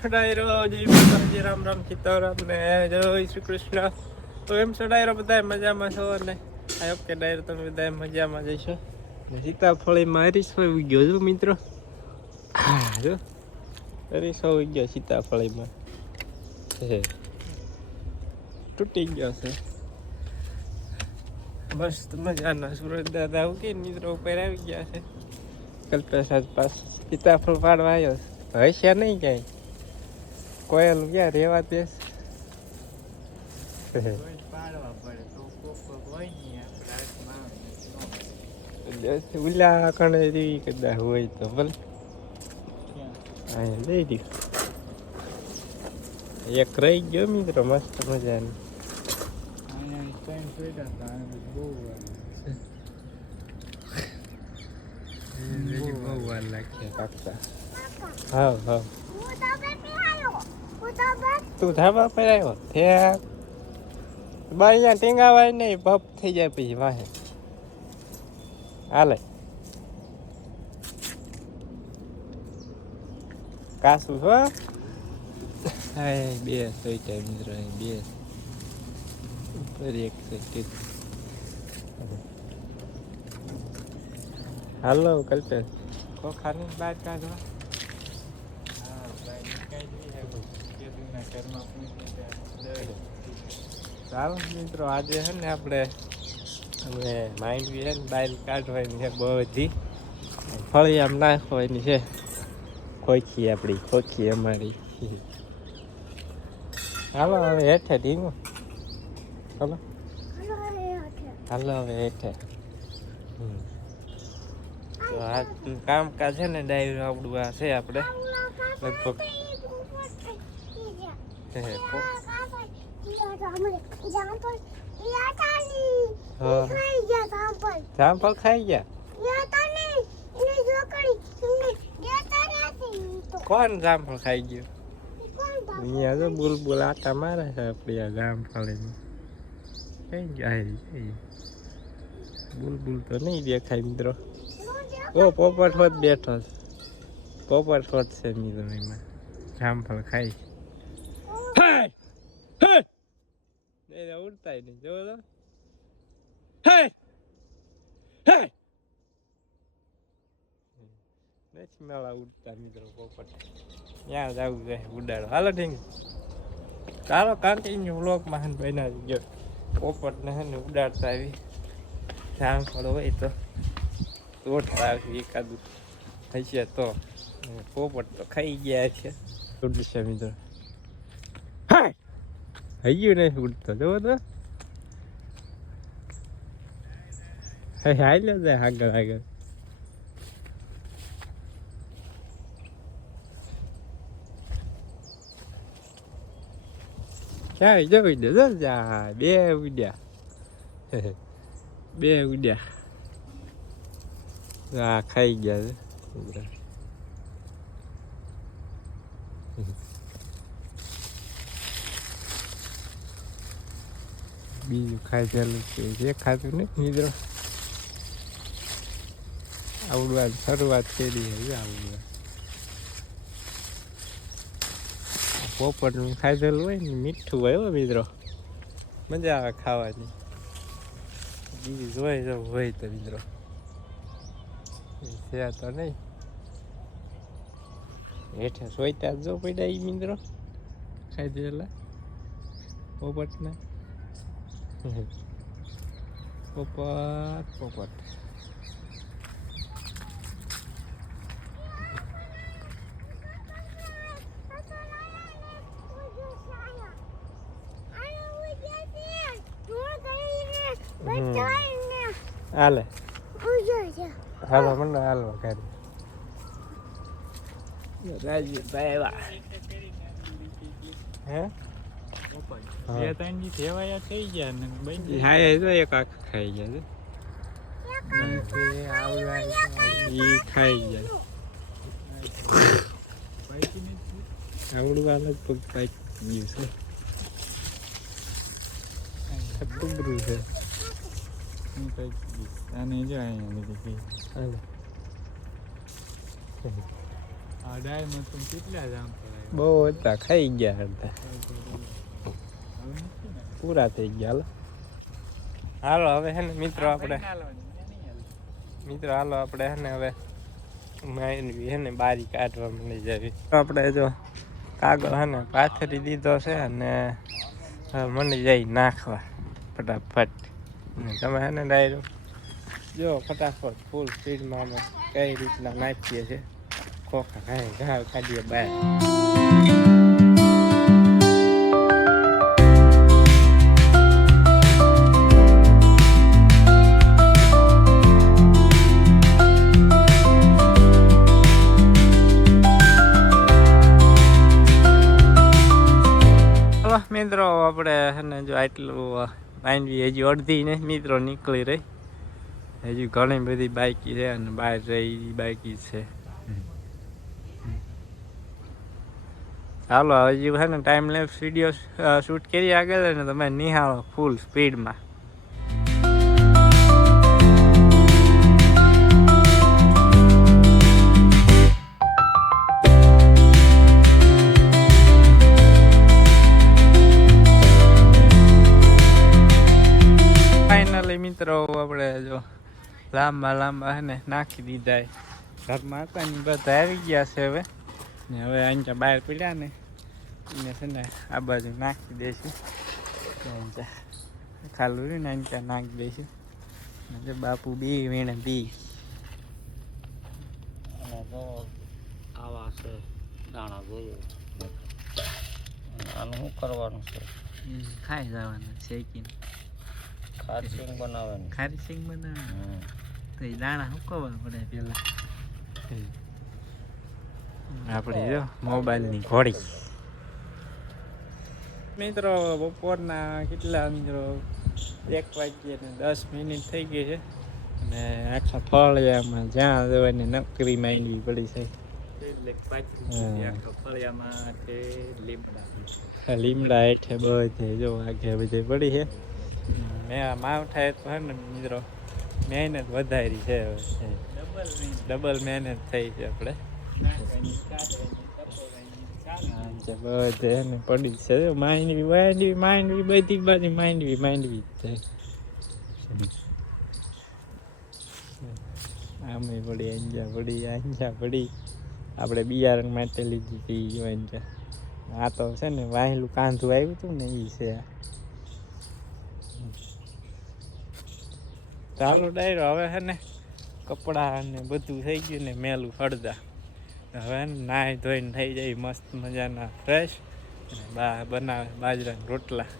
ડાયરો જય માતાજી રામ રામ સીતારામ ને જય શ્રી કૃષ્ણ. તો એમ છો ડાયરો બધા મજામાં છો ને આ ઓકે ડાયરો તમે બધા મજામાં જઈશો ને સીતાફળી મારીશ હોય ગયો છો મિત્રો હા જો હરીશ હોય ગયો સીતાફળીમાં તૂટી ગયો છે મસ્ત મજાના સુરત દાદા ઉકે મિત્રો ઉપર આવી ગયા છે કલ્પેશ આસપાસ સીતાફળ પાડવા આવ્યો છે હશે નહીં ક્યાંય કોયલ ક્યાં રેવા તે ઉલા કણે કદાચ હોય તો ભલે. અહીંયા લઈ દીધું એક રહી ગયો મિત્રો મસ્ત મજાની. બહુ વાર પાકતા. હા હા તું ધાબા પર આવ્યો? થયા અહીંયા ટીંગાવાય નહીં ભપ થઈ જાય પછી વાહે. હાલે. કાસુ હો હાય બે સોઈ ટાઈમ મિત્રો બે. ઉપર એક છે હાલો કલ્પેશ. કો ખાને બાદ કાઢવા? ચાલો મિત્રો, આજે છે ને આપણે અમે માઇન્ડ બી છે ને બહાર કાઢવાની છે બધી. ફળી આમ નાખવાની છે ખોખી આપણી ખોખી અમારી. હાલો, હવે હેઠે ઢીંગો હાલો. હાલો, હવે હેઠે. તો આ કામકાજ છે ને ડાયરું આપણું આ છે આપણે. લગભગ જામફળ ખાઈ ગયા? કોણ જામફળ ખાઈ ગયું? અહીંયા તો બુલબુલ આટા મારે છે આપણી આ જામફળ કઈ જાય બુલબુલ તો નહીં દેખાય મિત્રો. ઓ પોપટ હોત બેઠો છે. પોપટ હોત છે મિત્રો એમાં. જામફળ ખાઈ નહીં ઉડતાય નહીં જોવો તો. નથી મેળા ઉડતા મિત્રો પોપટ. ત્યાં જવું છે ઉડાડો. હાલો ઠીક ચાલો કન્ટિન્યુ વ્લોગમાં હે ને બનાવી ગયો. પોપટને હે ને ઉડાડતા આવી. જામફળ હોય તો. તોડતા આવી એકાદું. હશે તો. પોપટ તો ખાઈ ગયા છે. ઉડશે મિત્રો. હૈયું નહીં ઉડતો જવો તો હાઈ લે જાય આગળ આગળ ક્યાં જો ઉડ્યા જા બે ઉડ્યા બે ઉડ્યા હા ખાઈ ગયા છે બીજું ખાઈ ચાલુ છે. જે ખાતું નહીં મિત્રો. આવડવા શરૂઆત કરી હવે આવડવા. પોપટનું ખાધેલું હોય ને, મીઠું હોય હો મિત્રો. મજા આવે ખાવાની. બીજું જોઈ જવું હોય તો મિત્રો. છે તો નહીં. હેઠે સોયતા જ જો પડ્યા એ મિત્રો. ખાધેલા. પોપટના. પોપટ પોપટ. હાલે. હાલો મંડો હાલો કરી રાજીભાઈ હે? બે ત્રણ દી થેવાયા થઈ ગયા ને બની હા એ તો એક આખ ખાઈ ગયા છે. ઈ ખાઈ ગયા. આવડું અલગ પગ પાઈ ગયું છે. ટુબરું છે. અને જો અહીંયા બધી હાલો. આ કેટલા જામ બહુ હતા. ખાઈ ગયા હતા. પૂરા થઈ ગયા હાલો હાલો હવે હે ને મિત્રો આપણે મિત્રો હાલો આપણે હે ને હવે માંડવી હે ને બારી કાઢવા મળી જાવી આપણે જો કાગળ હે ને પાથરી દીધો છે અને હવે મળી જાય નાખવા ફટાફટ અને તમે હે ને ડાયરો જો ફટાફટ ફૂલ સ્પીડમાં અમે કઈ રીતના નાખીએ છીએ ખોખા ખાઈ ઘા કાઢીએ બહાર મિત્રો, આપણે હેને જો આટલું માંડવી હજી અડધી ને મિત્રો નીકળી રહી. હજી ઘણી બધી બાઈકી છે અને બહાર રહી બાઈકી છે. હાલો, હજી છે ને ટાઈમ લેપ્સ વીડિયો શૂટ કરી આગળ ને તમે નિહાળો ફૂલ સ્પીડમાં લાંબા લાંબા હે ને નાખી દીધા ઘરમાં હતા ને બધા આવી ગયા છે હવે. ને હવે અહીંયા બહાર પીડ્યા ને. એને છે ને આ બાજુ નાખી દઈશું ખાલું રહ્યું ને અહીંયા નાખી દઈશું બાપુ બી વીણે બી. આવા છે દાણા જોઈએ આનું શું કરવાનું છે? ખાઈ જવાનું શેકીને સિંગ બનાવવાનું. ખારી સિંગ બનાવવાનું? તો એ દાણા હુકવવા પડે પેલા આપણી જો મોબાઈલની ઘોડી મિત્રો બપોરના કેટલા મિત્રો એક વાગ્યે ને દસ મિનિટ થઈ ગઈ છે અને આખા ફળિયામાં જ્યાં જવાની નકરી માંગવી પડી છે લીમડા હેઠે બધે જો આગે બધે પડી છે મેં આ માવઠા તો હે ને મિત્રો મહેનત વધારી છે હવે. ડબલ મહેનત થઈ છે આપણે. બધે હે ને પડી છે. માંડવી માંડવી માંડવી, બધી બાજુ માંડવી માંડવી જ આમે પડી અંજા પડી અંજા પડી આપણે બિયારણ માટે લીધી હતી અંજા આ તો છે ને વાહેલું કાંધું આવ્યું હતું ને એ છે આ. ચાલો ડાયરો હવે છે ને કપડાં ને બધું થઈ ગયું ને મેલું હળદા હવે નાહી ધોઈને થઈ જાય મસ્ત મજાના ફ્રેશ અને બા બનાવે બાજરાના રોટલા.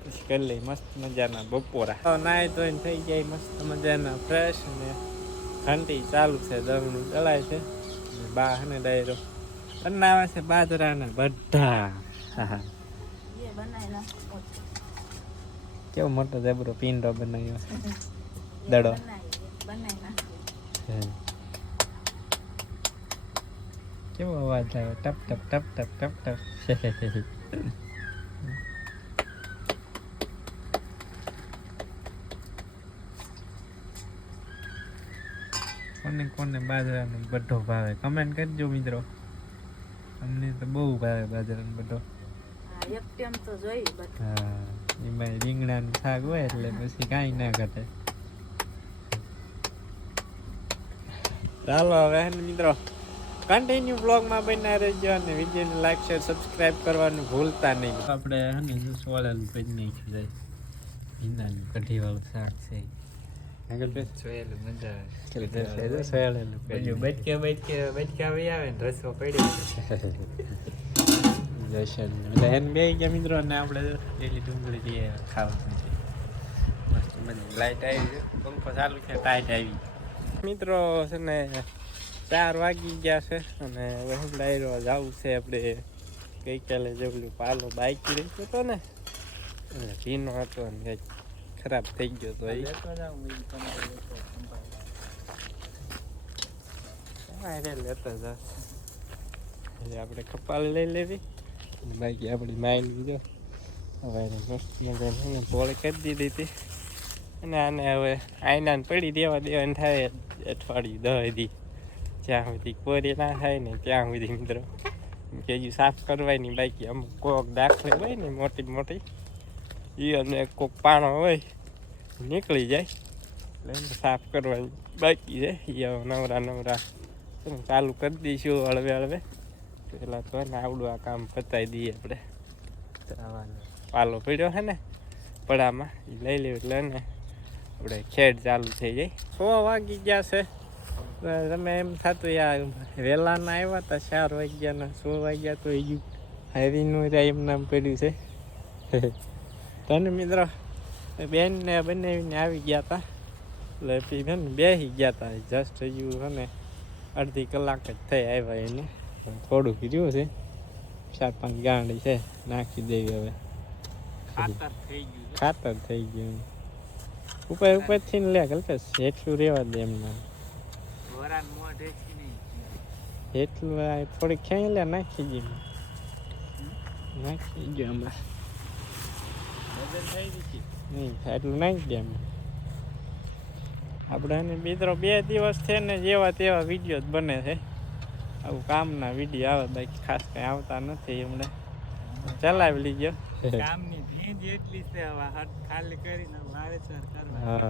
પછી કરી લઈ મસ્ત મજાના બપોરા. નાહી ધોઈને થઈ જાય મસ્ત મજાના ફ્રેશ અને ઘંટી ચાલુ છે દમનું ચલાય છે. અને બા હે ને ડાયરો બનાવે છે બાજરાના બધા. હા હા કેવો મોટો જબરો પીંડો બનાવ્યો. છે દડો. કેવો અવાજ આવે? ટપ ટપ ટપ ટપ ટપ ટપ. કોને કોને બાજરાનો બધો ભાવે? કમેન્ટ કરજો મિત્રો. અમને તો બહુ ભાવે બાજરાનો હા એમાં રીંગણાનું શાક હોય એટલે પછી કાંઈ ના ઘટે. ચાલો હવે મિત્રો કન્ટિન્યુ બ્લોગમાં બન્યા રહેજો અને વિડીયોને લાઈક શેર સબસ્ક્રાઇબ કરવાનું ભૂલતા નહીં. આપણે હે ને જો સોળેલું કરી નાખ્યું જાય ભીંડાનું કઢીવાળું શાક છે. લાઈટ આવી. પંખો ચાલુ છે ટાઈટ આવી મિત્રો છે ને ચાર વાગી ગયા છે અને હવે ડાયરો જવું છે આપણે ગઈકાલે જે પેલું પાલો બાઇક લઈ હતો ને એટલે ભીનો હતો ને કંઈક ખરાબ થઈ ગયો તો એ અરે લેતા જા. એટલે આપણે કપાલ લઈ લેવી. અને બાકી આપણી માઇન બીજો હવે એને મસ્ત મજાની પોળી કરી દીધી હતી. અને આને હવે આઈનાને પડી દેવા દેવાની થાય અઠવાડિયું દહ દી. જ્યાં સુધી કોરી ના થાય ને ત્યાં સુધી મિત્રો. કે સાફ કરવાની બાકી. અમુક કોક દાખલે હોય ને મોટી મોટી એ અને કોક પાણો હોય નીકળી જાય. એટલે સાફ કરવાની બાકી છે. એ હવે નવરા નવરા ચાલુ કરી દઈશું હળવે હળવે. પહેલાં તો ને આવડું આ કામ પતાવી દઈએ આપણે. પાલો પડ્યો છે ને પડામાં. એ લઈ લેવું એટલે ને આપણે ખેડ ચાલુ થઈ જાય છ વાગી ગયા છે. તમે એમ થતું યાર વહેલાના આવ્યા હતા ચાર વાગ્યાના છ વાગ્યા તો એ હરીનું એમ નામ પડ્યું છે. તને મિત્રો બેન ને બનાવીને આવી ગયા હતા એટલે પછી બેન બેસી ગયા હતા જસ્ટ હજુ છે ને અડધી કલાક જ થઈ આવ્યા એને. થોડુંક રહ્યું છે. ચાર પાંચ ગાંડી છે નાખી દેવી હવે. ખાતર થઈ ગયું ખાતર થઈ ગયું. ઉપર ઉપરથી થી લે કલ્પેશ એટલું રહેવા દે એમને વરાન મોઢે દેખી નહીં. એટલું આ થોડી ખેંચી લે નાખી દે. નાખી ગયો ગયું નહીં એટલું નાખી દે અમે આપણે મિત્રો બે દિવસ છે ને જેવા તેવા વીડિયો જ બને છે. આવું કામના વીડિયો આવે બાકી ખાસ કંઈ આવતા નથી એમણે ચલાવી લીધો કામની ભીંજ એટલી છે હવે હાથ ખાલી કરીને વાવેતર કરવા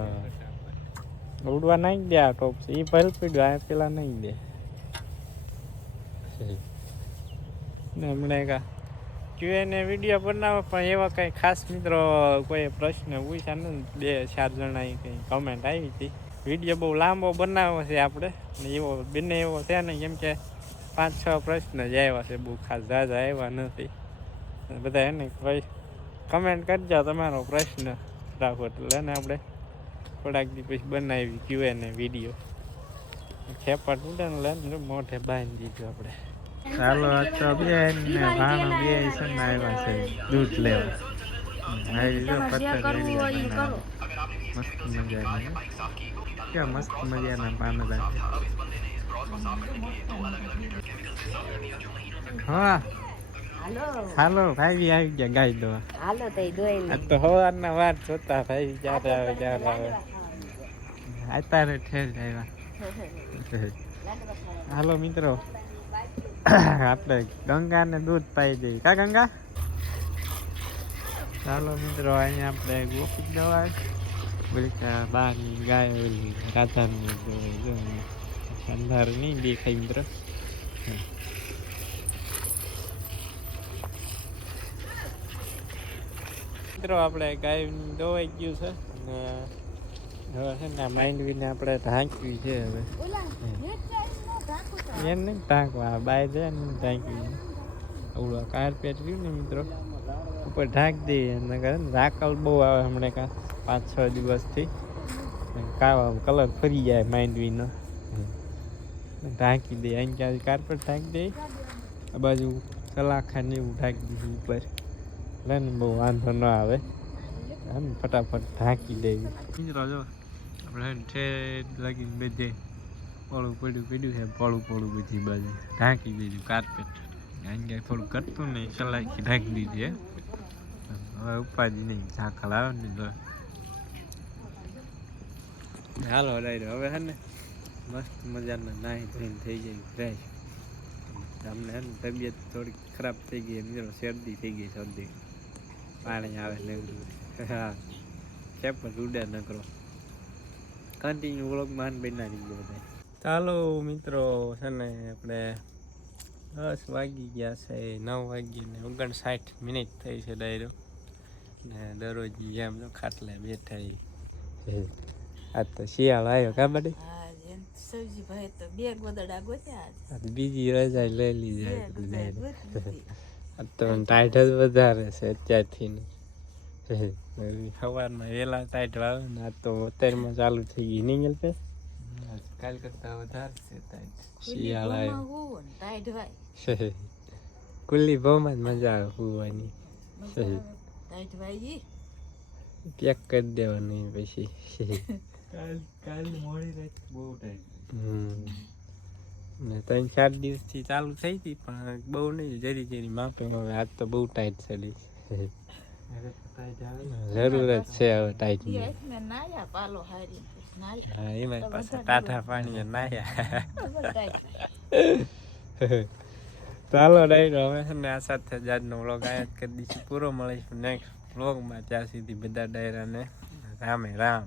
ઉડવા નહીં દે આ ટોપ એ ભલ પીડ્યો આ પેલા નહીં દે. ને હમણાં કા ક્યુએને વીડિયો બનાવો પણ એવા કંઈ ખાસ મિત્રો કોઈ પ્રશ્ન પૂછ્યા નથી બે ચાર જણાએ કંઈ કમેન્ટ આવી હતી. વીડિયો બહુ લાંબો બનાવો છે આપણે ને એવો બંને એવો છે ને કેમ કે પાંચ છ પ્રશ્ન જ આવ્યા છે બહુ ખાસ ઝાઝા આવ્યા નથી. બધા એને ભાઈ કમેન્ટ કરજો તમારો પ્રશ્ન. રાખો એટલે ને આપણે. થોડાક દી પછી બનાવી ક્યુએને વીડિયો ખેપા તૂટે ને લઈને મોઢે બાંધી દીધું આપણે. ચાલો આ તો બે ને ભાણો બે છે ને આવ્યા છે. દૂધ લેવા. આવી જો પત્તર. મસ્ત મજાની. કે મસ્ત મજાના છે હા. હાલો. ભાઈ આવી ગયા ગાય દવા. હાલો તો દોઈ આ તો સવારના વાર જોતા ભાઈ ક્યારે આવે ક્યારે આવે. અત્યારે ઠેર આવ્યા. હાલો મિત્રો. આપણે ગંગાને દૂધ પાઈ દઈએ. કા ગંગા? ચાલો મિત્રો અહીંયા આપણે ગોપી દવા બધી બારની ગાય ઓલી રાધાની દવા જો અંધાર નહીં દેખાય મિત્રો. મિત્રો આપણે ગાય દોવાઈ ગયું છે. ને હવે છે ને માંડવીને આપણે ઢાંકવી છે હવે. એમ નહીં ઢાંકવા બાય છે ને ઢાંકવી ઓલું કાર્પેટ રહ્યું ને મિત્રો ઉપર ઢાંક દઈએ અને કરે ને ઝાકળ બહુ આવે હમણાં કાં પાંચ છ દિવસથી. કાવા કલર ફરી જાય માંડવીનો ઢાંકી દઈએ અહીં ક્યાં કાર્પેટ ઢાંકી દઈએ. આ બાજુ સલાખા ને એવું ઢાંકી દીધું ઉપર. એટલે ને બહુ વાંધો ન આવે. આમ ફટાફટ ઢાંકી દેવી. મિત્રો જો, આપણે ઠેર લગીને બધે પોળું પડ્યું પડ્યું છે, પોળું પોળું બધી બાજુ. ઢાંકી દીધું કાર્પેટ અહીંયા થોડું કરતું નહીં સલાઈથી ઢાંકી દીધી હવે ઉપાધિ નહીં ઝાકળ આવે ને તો. હાલો, ડાયરો, હવે હે ને મસ્ત મજાના નાહી ધોઈને થઈ જાય ફ્રેશ તમને હે ને તબિયત થોડી ખરાબ થઈ ગઈ એમ શરદી થઈ ગઈ શરદી. પાણી આવે ને હા. કેમ પણ ઉડે ન કરો. માન વ્લોગમાં બનાવી ગયો બધા. ચાલો મિત્રો છે ને આપણે દસ વાગી ગયા છે નવ વાગી ને ઓગણસાઠ મિનિટ થઈ છે ડાયરો. ને દરરોજ જેમ જો ખાટલે બેઠા આ તો શિયાળ આવ્યો કા બડી? સૌજી ભાઈ તો બે ગોદડા ગોત્યા આજ. આ તો બીજી રજા લઈ લીધી બે આ તો ગોદડા ડાયરો. ગોતી લીધી. આ તો ટાઈટ જ વધારે છે અત્યારથી સવારમાં વહેલા ટાઈટલ આવે ને આ તો અત્યારમાં ચાલુ થઈ ગઈ નહીં ગયેલ કાલ કરતા વધારે છે ટાઈટ શિયાળા. કુલ્લી બહુમાં જ મજા આવે હોવાની પેક કરી દેવાની પછી કાલ કાલ મોડી રાત બહુ ટાઈટ હમ. ને ત્રણ ચાર દિવસથી ચાલુ થઈ હતી, પણ બહુ નહીં. જરી જરી માપે હવે આજ તો બહુ ટાઈટ ચડી જરૂર જ છે હવે ટાઈટ. હા એમાં પાછા ટાટા પાણી વાય. ચાલો ડાયરો હવે ને આ સાથે જ આજનો વ્લોગ આયાત કરી દઈશું. પૂરો મળીશું નેક્સ્ટ વ્લોગમાં ત્યાં સુધી બધા ડાયરાને રામે રામ.